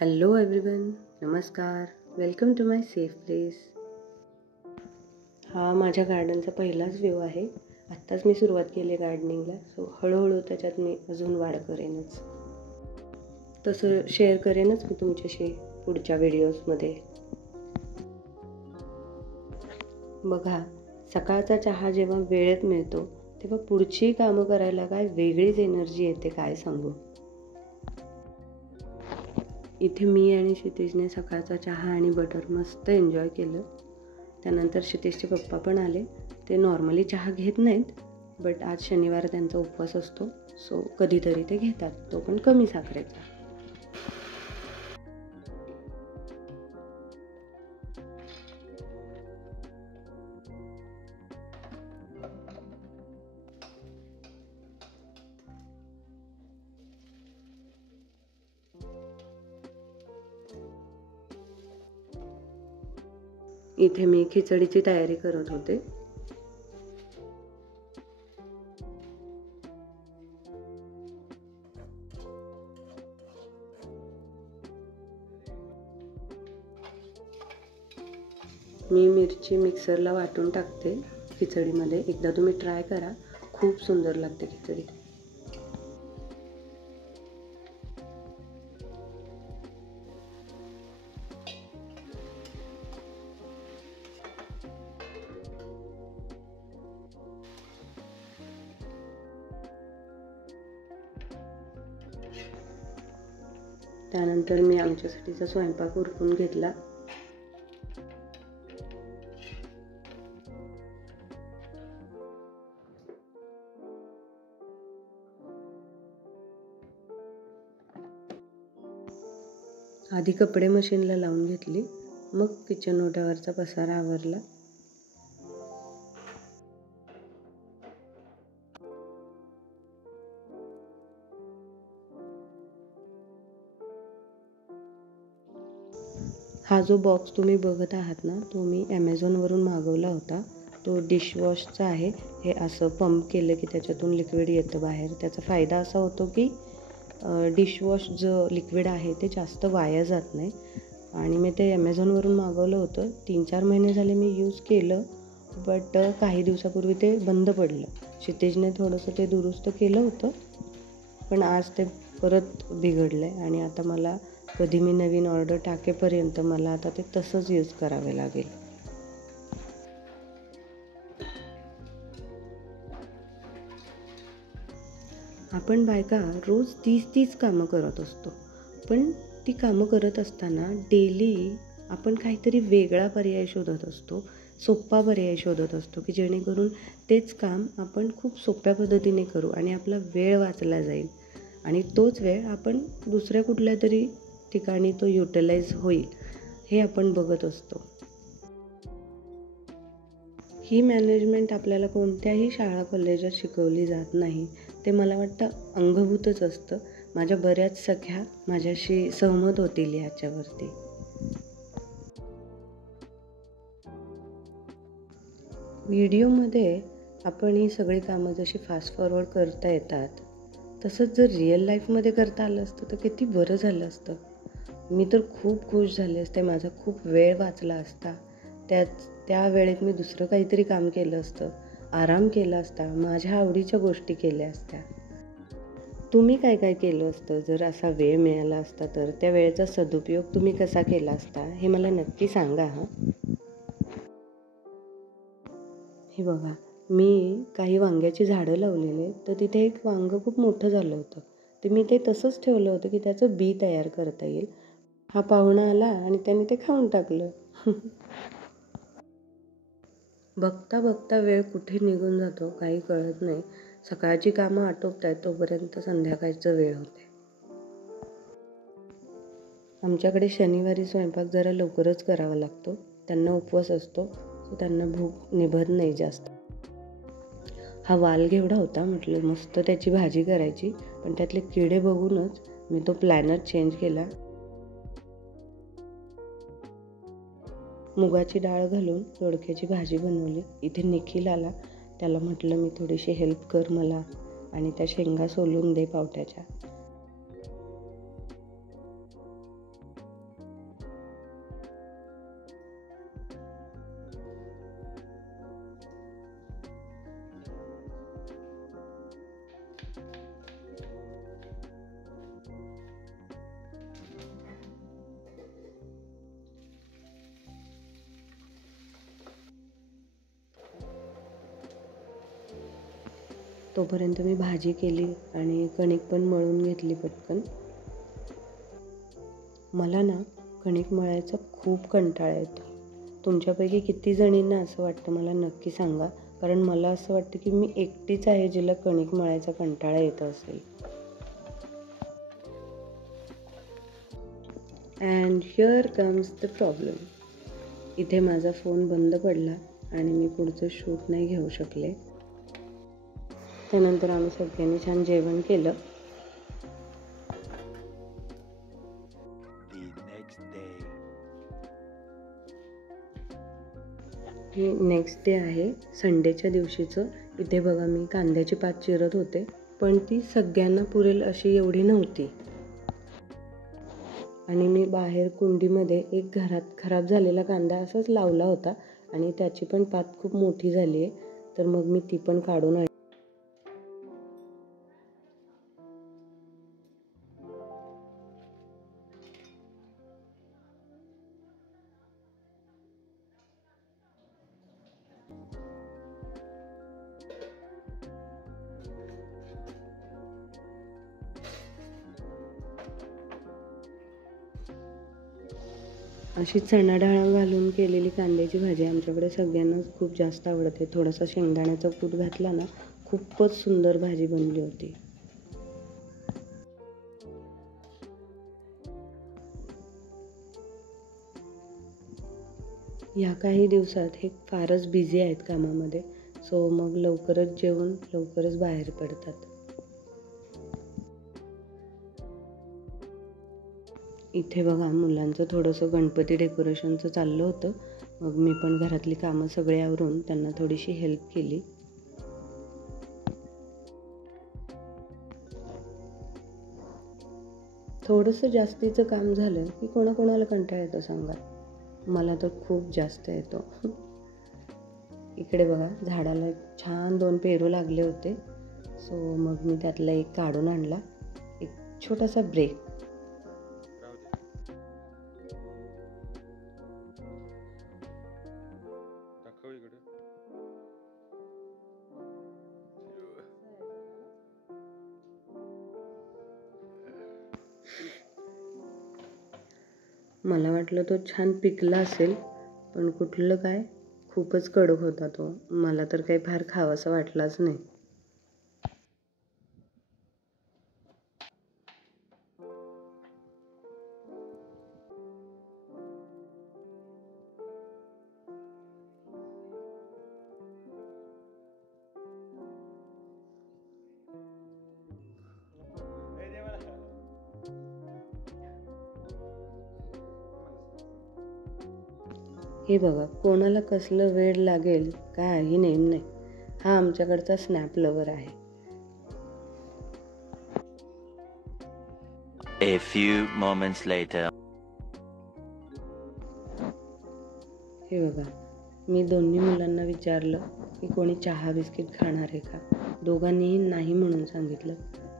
Hello everyone, नमस्कार. Welcome to my safe place. हा माझ्या गार्डनचा पहिलाच व्ह्यू आहे. आत्ताच मी सुरुवात केली गार्डनिंगला, सो हळूहळू त्याच्यात मी अजून वाढ करेनच. तसं शेअर करेनच मी तुमच्याशी पुढच्या व्हिडिओजमध्ये. बघा, सकाळचा चहा जेव्हा वेळेत मिळतो तेव्हा पुढची कामं करायला काय वेगळीच एनर्जी येते, काय सांगू. इथे मी आणि क्षितिजने सकाळचा चहा आणि बटर मस्त एन्जॉय केलं. त्यानंतर क्षितिजचे पप्पा पण आले. ते नॉर्मली चहा घेत नाहीत, बट आज शनिवार त्यांचा उपवास असतो, सो कधीतरी ते घेतात, तो पण कमी साखरेचा. इथे मी खिचडीची तयारी करत होते. मी मिरची मिक्सरला वाटून टाकते खिचडीमध्ये. एकदा तुम्ही ट्राय करा, खूप सुंदर लागते खिचडी. त्यानंतर मी आमच्यासाठीचा स्वयंपाक उरकून घेतला. आधी कपडे मशीनला लावून घेतली, मग किचन ओट्यावरचा पसारा आवरला. हा जो बॉक्स तुम्ही बघत आहात ना, तो मी ॲमेझॉनवरून मागवला होता. तो डिशवॉशचा आहे. हे असं पंप केलं की त्याच्यातून लिक्विड येतं बाहेर. त्याचा फायदा असा होतो की डिशवॉश जो लिक्विड आहे ते जास्त वाया जात नाही. आणि मी ते ॲमेझॉनवरून मागवलं होतं. 3-4 महिने झाले मी यूज केलं, बट काही दिवसापूर्वी ते बंद पडलं. क्षितिजने थोडंसं ते दुरुस्त केलं होतं, पण आज ते परत बिघडलं आहे. आणि आता मला कधी मी नवीन ऑर्डर टाकेपर्यंत मला आता ते तसंच यूज करावे लागेल. आपण बायका रोज 30 कामं करत असतो, पण ती कामं करत असताना डेली आपण काहीतरी वेगळा पर्याय शोधत असतो, सोपा पर्याय शोधत असतो की जेणेकरून तेच काम आपण खूप सोप्या पद्धतीने करू आणि आपला वेळ वाचला जाईल आणि तोच वेळ आपण दुसऱ्या कुठल्या तरी ठिकाणी तो युटिलाइज होईल, हे आपण बघत असतो. ही मॅनेजमेंट आपल्याला कोणत्याही शाळा कॉलेजात शिकवली जात नाही. ते मला वाटतं अंगभूतच असतं. माझ्या बऱ्याच सख्या माझ्याशी सहमत होतील याच्यावरती. व्हिडिओमध्ये आपण ही सगळी कामं जशी फास्ट फॉरवर्ड करता येतात, तसंच जर रिअल लाईफमध्ये करता आलं असतं तर किती बरं झालं असतं. मी तर खूप खुश झाले असते. माझा खूप वेळ वाचला असता. त्या वेळेत मी दुसरं काहीतरी काम केलं असतं, आराम केला असता, माझ्या आवडीच्या गोष्टी केल्या असत्या. तुम्ही काय काय केलं असतं जर असा वेळ मिळाला असता तर? त्या वेळेचा सदुपयोग तुम्ही कसा केला असता हे मला नक्की सांगा. हे बघा, मी काही वांग्याची झाडं लावलेले, तर तिथे एक वांगं खूप मोठं झालं होतं. ते मी ते तसंच ठेवलं होतं की त्याचं बी तयार करता येईल. हा पाहुणा आला आणि त्याने ते खाऊन टाकलं. बघता बघता वेळ कुठे निघून जातो काही कळत नाही. सकाळची कामं आटोपत आहेत तोपर्यंत संध्याकाळचं वेळ होते. आमच्याकडे शनिवारी स्वयंपाक जरा लवकरच करावा लागतो. त्यांना उपवास असतो, सो त्यांना भूक निभत नाही जास्त. हा वालघेवडा होता, म्हटलं मस्त त्याची भाजी करायची, पण त्यातले किडे बघूनच मी तो प्लॅनच चेंज केला. मुगाची डाळ घालून दोडक्याची भाजी बनवली. इथे निखिल आला, त्याला म्हटलं मी थोडीशी हेल्प कर मला आणि त्या शेंगा सोलून दे पावट्याच्या. तोपर्यंत मी भाजी केली आणि कणिक पण मळून घेतली पटकन. मला ना कणिक मळायचा खूप कंटाळा येतो. तुमच्यापैकी किती जणींना असं वाटतं मला नक्की सांगा, कारण मला असं वाटतं की मी एकटीच आहे जिला कणिक मळायचा कंटाळा येत असेल. And here comes the problem. इथे माझा फोन बंद पडला आणि मी पुढचं शूट नाही घेऊ शकले. त्यानंतर आम्ही सगळ्यांनी छान जेवण केलं. हे नेक्स्ट डे आहे, संडेच्या दिवशीचं. इथे बघा मी कांद्याची पात चिरत होते, पण ती सगळ्यांना पुरेल अशी एवढी नव्हती. आणि मी बाहेर कुंडीमध्ये एक घरात खराब झालेला कांदा असाच लावला होता आणि त्याची पण पात खूप मोठी झाली आहे, तर मग मी ती पण काढून आणली. अशी चणा डाळ घालून केलेली कांद्याची भाजी आमच्याकडे सगळ्यांनाच खूप जास्त आवडते. थोडासा शेंगदाण्याचा कूट घातला ना, खूपच सुंदर भाजी बनली होती. या काही दिवसात हे फारच बिझी आहेत कामामध्ये, सो मग लवकरच जेवून लवकरच बाहेर पडतात. इथे बघा मुलांचं थोडंसं गणपती डेकोरेशनचं चाललं होतं. मग मी पण घरातली कामं सगळे आवरून त्यांना थोडीशी हेल्प केली. थोडंसं जास्तीचं काम झालं की कोणाकोणाला कंटाळा येतो सांगा? मला तर खूप जास्त येतो. इकडे बघा झाडाला छान 2 पेरू लागले होते, सो मग मी त्यातला एक काढून आणला. एक छोटासा ब्रेक. मला वाटलं तो छान पिकला असेल, पण कुठलं काय खूपच कडक होता तो. मला तर काही फार खावासा वाटलाच नाही. हे बघा कोणाला कसलं वेड लागेल काही नेम नाही. हा आमच्याकडचा स्नॅप लवर आहे. A few moments later. हे बघा मी दोन्ही मुलांना विचारलं की कोणी चहा बिस्किट खाणार आहे का. दोघांनीही नाही म्हणून सांगितलं.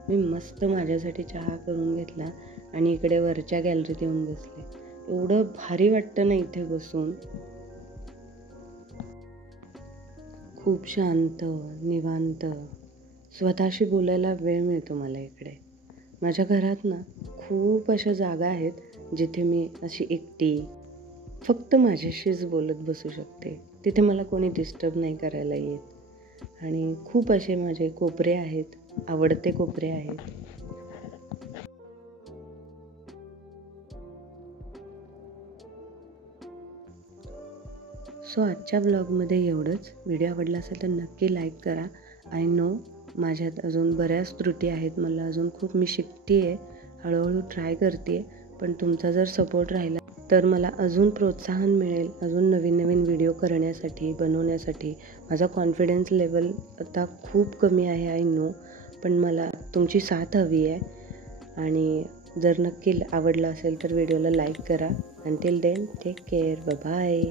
मी मस्त माझ्यासाठी चहा करून घेतला आणि इकडे वरच्या गॅलरीत येऊन बसले. एवढं भारी वाटतं ना इथे बसून. खूप शांत, निवांत, स्वतःशी बोलायला वेळ मिळतो मला इकडे. माझ्या घरात ना खूप अशा जागा आहेत जिथे मी अशी एकटी फक्त माझ्याशीच बोलत बसू शकते. तिथे मला कोणी डिस्टर्ब नाही करायला येत. आणि खूप असे माझे कोपरे आहेत, आवडते कोपरे आहेत. सो आजच्या ब्लॉगमध्ये एवढंच. व्हिडिओ आवडला असेल तर नक्की लाईक करा. आय नो माझ्यात अजून बऱ्याच त्रुटी आहेत. मला अजून खूप मी शिकते आहे, हळूहळू ट्राय करते आहे. पण तुमचा जर सपोर्ट राहिला तर मला अजून प्रोत्साहन मिळेल, अजून नवीन नवीन व्हिडिओ करण्यासाठी, बनवण्यासाठी. माझा कॉन्फिडन्स लेवल आता खूप कमी आहे आय नो, पण मला तुमची साथ हवी आहे. आणि जर नक्की आवडला असेल तर व्हिडिओला लाईक करा. Until then take care. Bye.